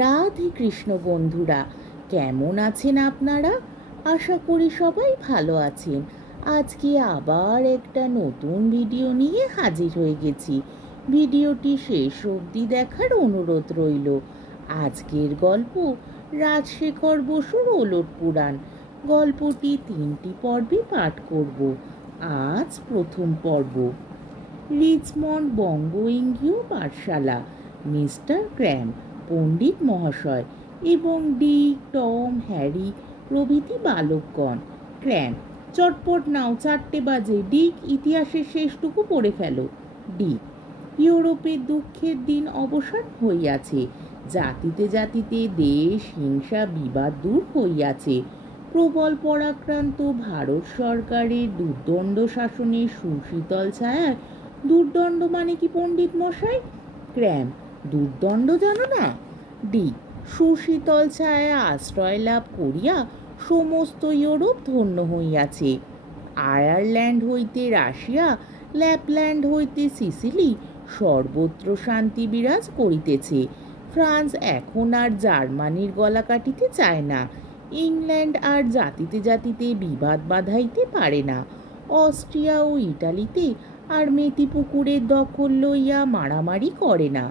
রাধে কৃষ্ণ বন্ধুরা, কেমন আছেন আপনারা? আশা করি সবাই ভালো আছেন। আজকে আবার একটা নতুন ভিডিও নিয়ে হাজির হয়ে গেছি। ভিডিওটি শেষ অবধি দেখার অনুরোধ রইল। আজকের গল্প রাজশেখর বসুর ওলট পুরাণ। গল্পটি 3টি পর্বে পাঠ করব। আজ প্রথম পর্ব। রিচমন্ড বঙ্গ-ইঙ্গীয় পাঠশালা, মিস্টার ক্র্যাম, পণ্ডিত মহাশয় এবং ডিক, টম, হ্যারি প্রভৃতি বালকগণ। ক্র্যাম: চটপট নাও, 4টে বাজে। ডিক: ইতিহাসের শেষটুকু পড়ে ফেলো। ডিক: ইউরোপের দুঃখের দিন অবসান হইয়াছে। জাতিতে জাতিতে দেশ হিংসা বিবাদ দূর হইয়াছে। প্রবল পরাক্রান্ত ভারত সরকারের দুর্দণ্ড শাসনের সুশীতল ছায়ায়। দুর্দণ্ড মানে কি পণ্ডিত মশাই? ক্র্যাম: দুর্দণ্ড জানো না? ডিক: সুশীতল ছায়া আশ্রয় লাভ করিয়া সমস্ত ইউরোপ ধন্য হইয়াছে। আয়ারল্যান্ড হইতে রাশিয়া, ল্যাপল্যান্ড হইতে সিসিলি, সর্বত্র শান্তি বিরাজ করিতেছে। ফ্রান্স এখন আর জার্মানির গলা কাটিতে চায় না। ইংল্যান্ড আর জাতিতে জাতিতে বিবাদ বাধাইতে পারে না। অস্ট্রিয়া ও ইটালিতে আর মেতিপুকুরের দখল লইয়া মারামারি করে না।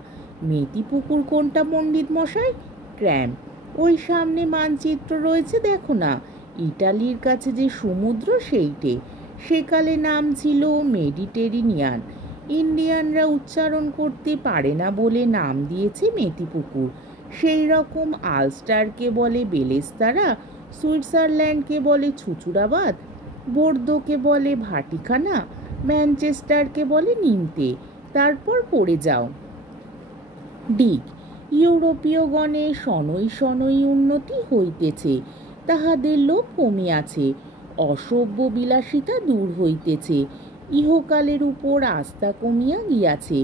মেতিপুকুর কোনটা পণ্ডিত মশাই? ক্র্যাম: ওই সামনে মানচিত্র রয়েছে, দেখো না। ইটালির কাছে যে সমুদ্র সেইটে। সেকালে নাম ছিল মেডিটেরিনিয়ান। ইন্ডিয়ানরা উচ্চারণ করতে পারে না বলে নাম দিয়েছে মেতিপুকুর। সেই রকম আলস্টারকে বলে বেলেস্তারা, সুইজারল্যান্ডকে বলে ছুচুরাবাদ, বোর্দোকে বলে ভাটিখানা, ম্যানচেস্টারকে বলে নিমতে। তারপর পড়ে যাও। ডিক: ইউরোপীয়গণের শনৈ শনৈ উন্নতি হইতেছে, তাহাদের লোভ কমিয়াছে, অসভ্য বিলাসিতা দূর হইতেছে, ইহকালের উপর আস্থা কমিয়া গিয়াছে,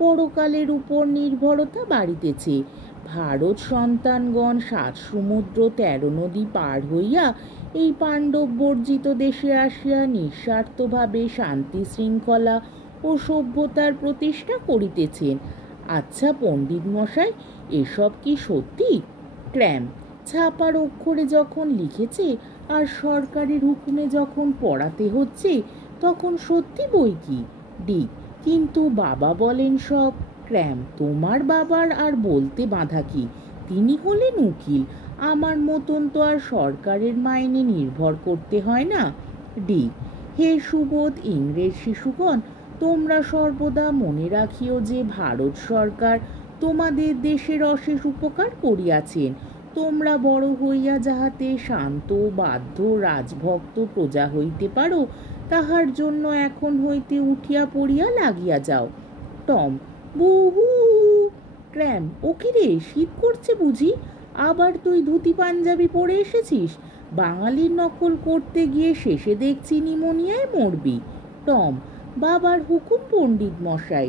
পরকালের উপর নির্ভরতা বাড়িতেছে। ভারত সন্তানগণ 7 সমুদ্র 13 নদী পার হইয়া এই পাণ্ডব বর্জিত দেশে আসিয়া নিঃস্বার্থভাবে শান্তি শৃঙ্খলা ও সভ্যতার প্রতিষ্ঠা করিতেছেন। আচ্ছা পণ্ডিত মশাই, এসব কি সত্যি? ক্র্যাম: ছাপার অক্ষরে যখন লিখেছে আর সরকারের হুকুমে যখন পড়াতে হচ্ছে তখন সত্যি বই কি। ডিক: কিন্তু বাবা বলেন সব। ক্র্যাম: তোমার বাবার আর বলতে বাধা কি? তিনি হলেন উকিল। আমার মতন তো আর সরকারের মাইনে নির্ভর করতে হয় না। ডিক: হে সুবোধ ইংরেজ শিশুগণ, তোমরা সর্বদা মনে রাখিও যে ভারত সরকার তোমাদের দেশের অশেষ উপকার করিয়াছেন। তোমরা বড় হইয়া যাহাতে শান্ত বাধ্য রাজভক্ত প্রজা হইতে পারো, তাহার জন্য এখন হইতে উঠিয়া পড়িয়া লাগিয়া যাও। টম: বহু। ক্র্যাম: ও কি রে, শীত করছে বুঝি? আবার তুই ধুতি পাঞ্জাবি পরে এসেছিস? বাঙালির নকল করতে গিয়ে শেষে দেখছি নিমোনিয়ায় মরবি। টম: বাবার হুকুম পণ্ডিত মশাই,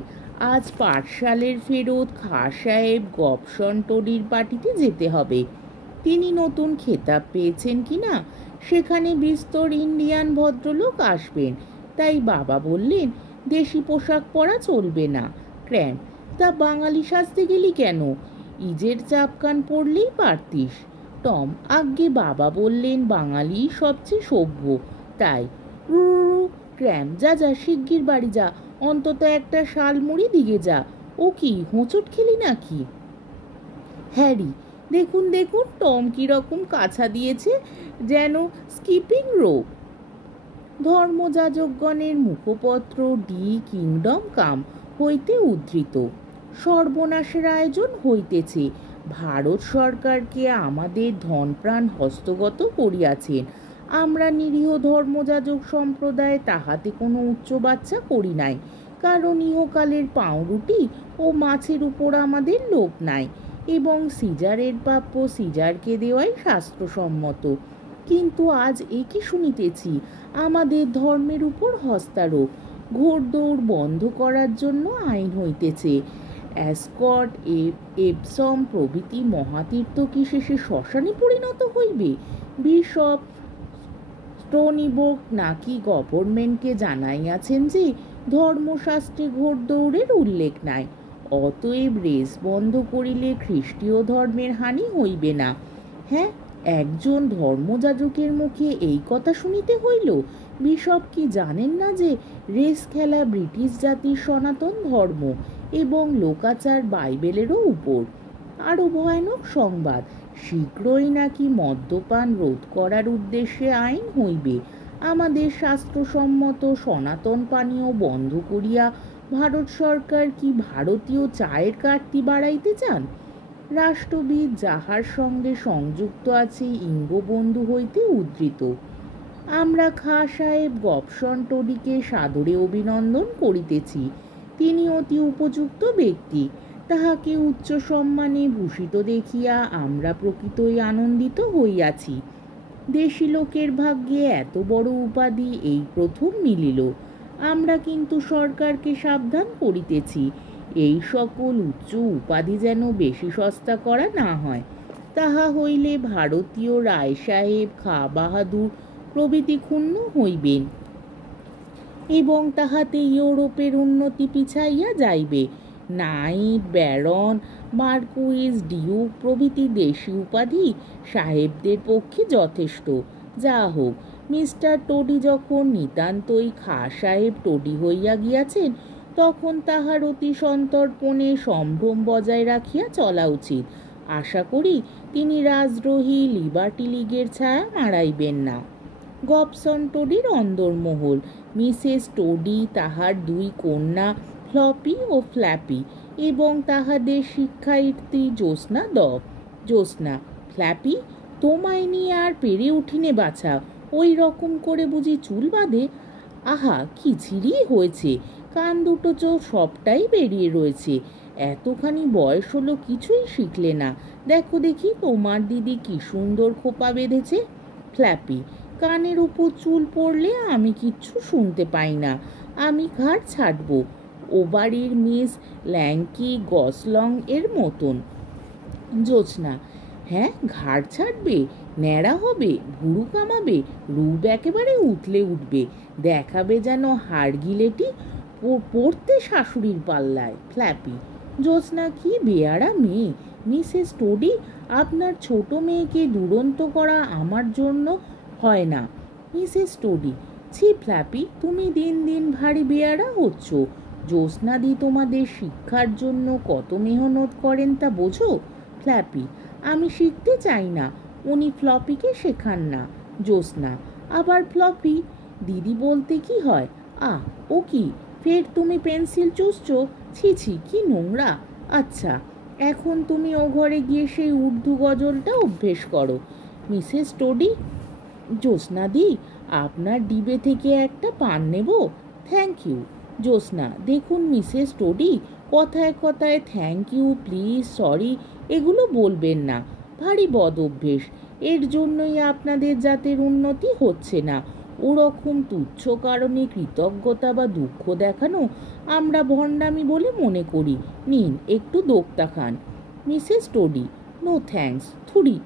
আজ পাঠশালের ফেরত খাঁ সাহেব গপসন টডির পার্টিতে যেতে হবে। তিনি নতুন খেতাব পেয়েছেন কিনা, সেখানে বিস্তর ইন্ডিয়ান ভদ্রলোক আসবেন। তাই বাবা বললেন দেশি পোশাক পরা চলবে না। ক্র্যাম: তা বাঙালি সাজতে গেলি কেন? ইজের চাপকান পরলেই পারতিস। টম: আজ্ঞে বাবা বললেন বাঙালি সবচেয়ে সভ্য, তাই। রু। ক্র্যাম: যা যা, শিগগির বাড়ি যা, অন্তত একটা শালমুড়ি দিগে যা। ও কি, হোঁচট খেলি নাকি? হ্যারি: দেখুন দেখুন, টম কিরকম কাছা দিয়েছে, যেন স্কিপিং রোপ। ধর্মযাজকগণের মুখপত্র ডি কিংডম কাম হইতে উদ্ধৃত। সর্বনাশের আয়োজন হইতেছে। ভারত সরকারকে আমাদের ধনপ্রাণ হস্তগত করিয়াছেন। আমরা নিরীহ ধর্মযাজক সম্প্রদায় তাহাতে কোনো উচ্চ বাচ্চা করি নাই, কারণ ইহকালের পাউরুটি ও মাছের উপর আমাদের লোভ নাই, এবং সিজারের প্রাপ্য সিজারকে দেওয়াই শাস্ত্রসম্মত। কিন্তু আজ কি শুনিতেছি, আমাদের ধর্মের উপর হস্তারোপ। ঘোড়দৌড় বন্ধ করার জন্য আইন হইতেছে। অ্যাসকট, এপসম প্রভৃতি মহাতীর্থ কি শেষে শ্মশানে পরিণত হইবে? বিশপ স্টোনিবোক নাকি গভর্নমেন্টকে জানাইয়াছেন যে ধর্মশাস্ত্রে ঘোড়দৌড়ের উল্লেখ নাই। অতএব রেস বন্ধ করিলে খ্রিস্টীয় ধর্মের হানি হইবে না। হ্যাঁ, একজন ধর্মযাজকের মুখে এই কথা শুনিতে হইল? বিশপ কি জানেন না যে রেস খেলা ব্রিটিশ জাতির সনাতন ধর্ম এবং লোকাচার বাইবেলেরও উপর? আরও ভয়ানক সংবাদ, শীঘ্রই নাকি মদ্যপান রোধ করার উদ্দেশ্যে আইন হইবে। আমাদের শাস্ত্রসম্মত সনাতন পানীয় বন্ধ করিয়া ভারত সরকার কি ভারতীয় চায়ের কাটতি বাড়াইতে চান? রাষ্ট্রবিদ যাহার সঙ্গে সংযুক্ত আছে ইঙ্গবন্ধু হইতে উদ্ধৃত। আমরা খাঁ সাহেব গবসন টোডিকে সাদরে অভিনন্দন করিতেছি। তিনি অতি উপযুক্ত ব্যক্তি। তাহাকে উচ্চ সম্মানে ভূষিত দেখিয়া আমরা প্রকৃতই আনন্দিত হইয়াছি। দেশি লোকের ভাগ্যে এত বড় উপাধি এই প্রথম মিলিল। আমরা কিন্তু সরকারকে সাবধান করিতেছি, এই সকল উচ্চ উপাধি যেন বেশি সস্তা করা না হয়। তাহা হইলে ভারতীয় রায় সাহেব, খাঁ বাহাদুর প্রভৃতি ক্ষুণ্ণ হইবেন এবং তাহাতে ইউরোপের উন্নতি পিছাইয়া যাইবে। নাইট, ব্যারন, মার্কুইস, ডিউক প্রভৃতি দেশি উপাধি সাহেবদের পক্ষে যথেষ্ট। যা হোক, মিস্টার টোডি যখন নিতান্তই খাঁ সাহেব টোডি হইয়া গিয়াছেন, তখন তাহার অতি সন্তর্পণে সম্ভ্রম বজায় রাখিয়া চলা উচিত। আশা করি তিনি রাজদ্রোহী লিবার্টি লীগের ছায়া মাড়াইবেন না। গবসন টোডির অন্দরমহল। মিসেস টোডি, তাহার দুই কন্যা ফ্লপি ও ফ্ল্যাপি এবং তাহাদের শিক্ষায়িত্রী জ্যোৎস্না জ্যোৎস্না। ফ্ল্যাপি, তোমায় নিয়ে আর পেরে উঠিনে বাছা। ওই রকম করে বুঝি চুল বাঁধে? আহা, কি ছিঁড়ি হয়েছে! কান দুটো চোখ সবটাই বেরিয়ে রয়েছে। এতখানি বয়স হলো, কিছুই শিখলে না। দেখো দেখি তোমার দিদি কি সুন্দর খোপা বেঁধেছে। ফ্ল্যাপি, কানের উপর চুল পড়লে আমি কিচ্ছু শুনতে পাই না। আমি ঘাড় ছাড়ব, ও বাড়ির মিস ল্যাঙ্কি গসলং এর মতন। জ্যোৎস্না, হ্যাঁ, ঘাড় ছাড়বে, ন্যাড়া হবে, ভুরু কামাবে, রূপ একেবারে উতলে উঠবে, দেখাবে যেন হাড়গিলেটি পড়তে শাশুড়ির পাল্লায়। ফ্ল্যাপি, জ্যোৎস্না কি বেয়ারা মেয়ে! মিসেস টোডি, আপনার ছোট মেয়েকে দুরন্ত করা আমার জন্য হয় না। মিসেস টোডি, ছি ফ্ল্যাপি, তুমি দিন দিন ভারী বেয়ারা হচ্ছ। জ্যোৎস্নাদি তোমাদের শিক্ষার জন্য কত মেহনত করেন তা বোঝো? ফ্ল্যাপি, আমি শিখতে চাই না, উনি ফ্লপিকে শেখান না। জ্যোৎস্না, আবার ফ্লপি? দিদি বলতে কি হয়? ও কি, ফের তুমি পেন্সিল চুষছ? ছি ছি, কি নোংরা! আচ্ছা, এখন তুমি ও ঘরে গিয়ে সেই উর্দু গজলটা অভ্যেস করো। মিসেস টোডি, জ্যোৎস্নাদি, আপনার ডিবে থেকে একটা পান নেব? Thank you. জ্যোৎস্না, দেখুন মিসেস টোডি, কথায় কথায় থ্যাংক ইউ, প্লিজ, সরি এগুলো বলবেন না। ভারী বদ অভ্যেস। এর জন্যই আপনাদের জাতের উন্নতি হচ্ছে না। ওরকম তুচ্ছ কারণে কৃতজ্ঞতা বা দুঃখ দেখানো আমরা ভণ্ডামি বলে মনে করি। নিন, একটু দোক্তা খান। Mrs টোডি, no thanks, থুড়ি।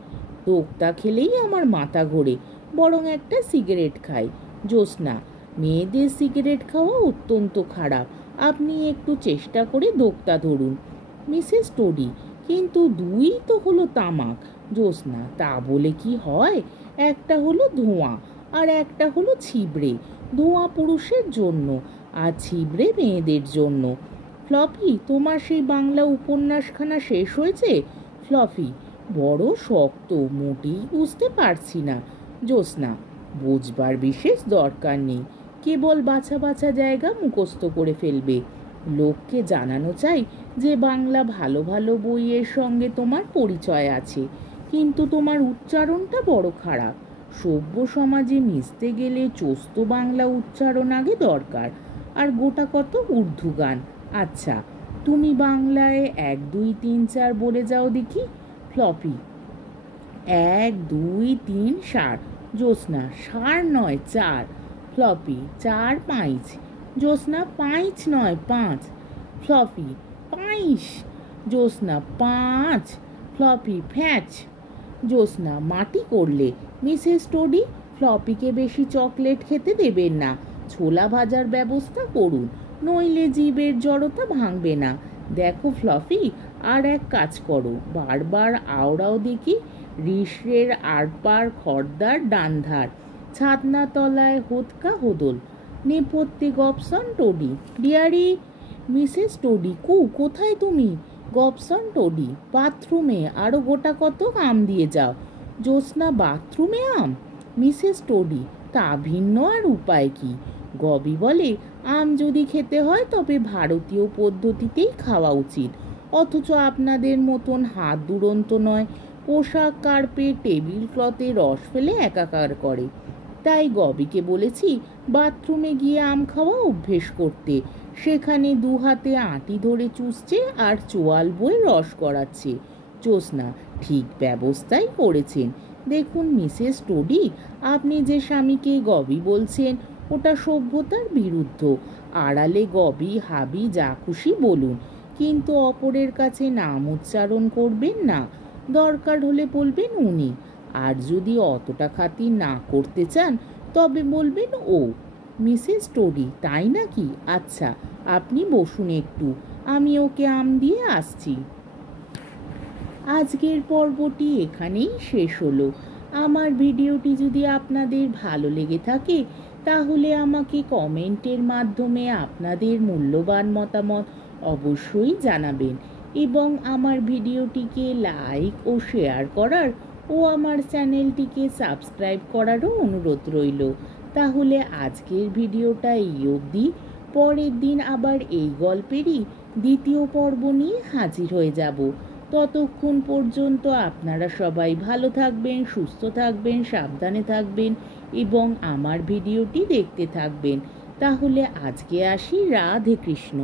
দোক্তা খেলেই আমার মাথা ঘোরে, বরং একটা সিগারেট খাই। জ্যোৎস্না, মেয়েদের সিগারেট খাওয়া অত্যন্ত খারাপ, আপনি একটু চেষ্টা করে দোক্তা ধরুন। মিসেস টোডি, কিন্তু দুই তো হলো তামাক। জ্যোৎস্না, তা বলে কি হয়? একটা হলো ধোঁয়া আর একটা হলো ছিবড়ে। ধোঁয়া পুরুষের জন্য আর ছিবড়ে মেয়েদের জন্য। ফ্লপি, তোমার সেই বাংলা উপন্যাসখানা শেষ হয়েছে? ফ্লপি, বড় শক্ত, মোটেই বুঝতে পারছি না। জ্যোৎস্না, বুঝবার বিশেষ দরকার নেই, কেবল বাছা বাছা জায়গা মুখস্থ করে ফেলবে। লোককে জানানো চাই যে বাংলা ভালো ভালো বইয়ের সঙ্গে তোমার পরিচয় আছে, কিন্তু তোমার উচ্চারণটা বড় খারাপ। সভ্য সমাজে মিশতে গেলে চোস্ত বাংলা উচ্চারণ আগে দরকার, আর গোটা কত উর্দু গান। আচ্ছা, তুমি বাংলায় 1 2 3 4 বলে যাও দেখি। ফ্লপি, 1 2 3 4। জ্যোৎস্না, 4 নয় 4। ফ্লপি, 4 5। জ্যোৎস্না, 5 নয় 5। ফ্লপি, 5। জ্যোৎস্না, 5। ফ্লপি, ফ্যাচ। জ্যোৎস্না, মাটি করলে। মিসেস টোডি, ফ্লপিকে বেশি চকলেট খেতে দেবেন না, ছোলা ভাজার ব্যবস্থা করুন, নইলে জীবের জড়তা ভাঙবে না। দেখো ফ্লফি, আর এক কাজ করো, বারবার আওড়াও দেখি। ঋষের আরপার খড়দার ডানধার, ছাতনা তলায় হোদকা হোদল, নেপথ্যে গবসন টোডি। ডিয়ারি মিসেস টোডি, কোথায় তুমি? গবসন টোডি, বাথরুমে, আরও গোটা কত আম দিয়ে যাও। জ্যোৎস্না, বাথরুমে আম? মিসেস টোডি, তা ভিন্ন আর উপায় কি? গবি বলে, আম যদি খেতে হয় তবে ভারতীয় পদ্ধতিতেই খাওয়া উচিত, অথচ আপনাদের মতন হাত দুরন্ত নয়, পোশাক কার্পেট টেবিল ক্লথে রস ফেলে একাকার করে। তাই গবিকে বলেছি বাথরুমে গিয়ে আম খাওয়া অভ্যেস করতে। সেখানে দু হাতে আঁটি ধরে চুষছে আর চোয়াল বয়ে রস করাচ্ছে। জ্যোৎস্না, ঠিক ব্যবস্থাই করেছেন। দেখুন মিসেস টোডি, আপনি যে স্বামীকে গবি বলছেন ওটা সভ্যতার বিরুদ্ধ। আড়ালে গবি হাবি যা খুশি বলুন, কিন্তু অপরের কাছে নাম উচ্চারণ করবেন না। দরকার হলে বলবেন উনি, আর যদি অতটা খাতির না করতে চান তবে বলবেন ও। মিসেস টোডি, তাই নাকি? আচ্ছা, আপনি বসুন একটু, আমি ওকে আম দিয়ে আসছি। আজকের পর্বটি এখানেই শেষ হলো। আমার ভিডিওটি যদি আপনাদের ভালো লেগে থাকে তাহলে আমাকে কমেন্টের মাধ্যমে আপনাদের মূল্যবান মতামত অবশ্যই জানাবেন, এবং আমার ভিডিওটিকে লাইক ও শেয়ার করার ও আমার চ্যানেলটিকে সাবস্ক্রাইব করারও অনুরোধ রইল। তাহলে আজকের ভিডিওটা এই অবধি। পরের দিন আবার এই গল্পেরই দ্বিতীয় পর্ব নিয়ে হাজির হয়ে যাব। ততক্ষণ পর্যন্ত আপনারা সবাই ভালো থাকবেন, সুস্থ থাকবেন, সাবধানে থাকবেন এবং আমার ভিডিওটি দেখতে থাকবেন। তাহলে আজকে আসি। রাধে কৃষ্ণ।